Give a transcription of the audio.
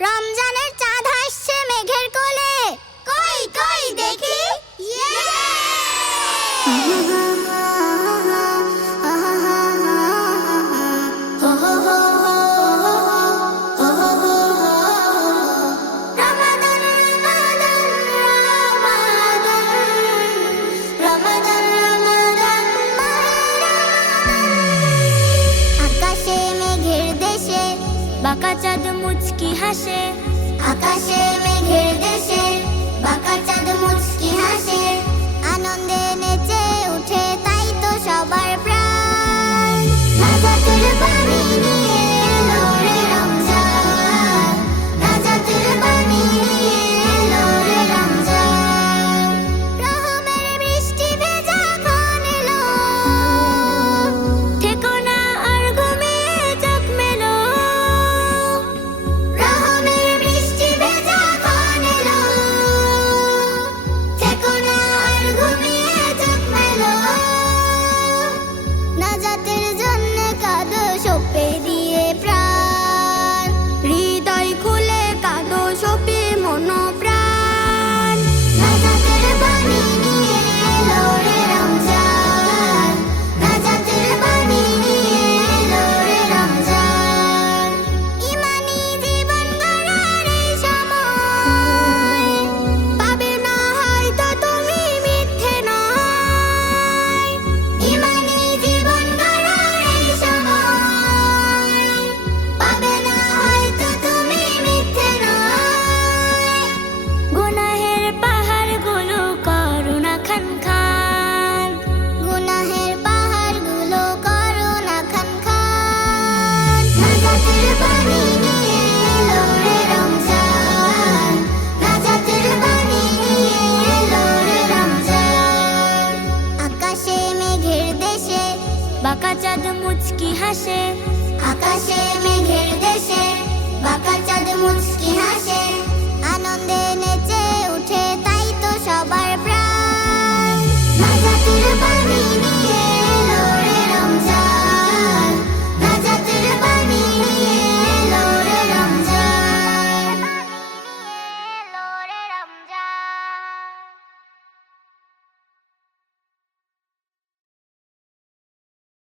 রমজানের চাঁদ হাসছে মেঘের কোলে, কই কই দেখি। আকাশে মেঘের দেশে বাঁকা চাঁদ মুচকি হাসে, আকাশে মেঘের দেশে বাঁকা চাঁদ মুচকি হাসে, আনন্দে নেচে উঠে তাই তো সবার প্রাণ। নাজাতের বাণী নিয়ে এলো রে রমজান, নাজাতের বাণী নিয়ে এলো রে রমজান। রহমের বৃষ্টি ভেজা ক্ষণ এলো, থেকো না আর ঘুমিয়ে চোখ মেলো। রহমের বৃষ্টি ভেজা ক্ষণ এলো, থেকো না আর ঘুমিয়ে চোখ মেলো। নাজাতের জন্য কাঁদো সঁপে দিয়ে প্রাণ, হৃদয় খুলে কাঁদো সঁপে মন প্রাণ। নাজাতের বাণী নিয়ে এলো রে রমজান, নাজাতের বাণী নিয়ে এলো রে রমজান। ইমানি জীবন গড়ার এই সময় পাবে না হয়তো তুমি মিথ্যে নয়। ইমানি জীবন গড়ার এই সময় পাবে না হয়তো তুমি মিথ্যে নয়। গুনাহের পাহাড়গুলো করো না খান খান, গুনাহের পাহাড়গুলো করো না খান খান। নাজাতের বাণী নিয়ে এলো রে রমজান, নাজাতের বাণী নিয়ে এলো রে রমজান। আকাশে মেঘের দেশে বাঁকা চাঁদ মুচকি হাসে,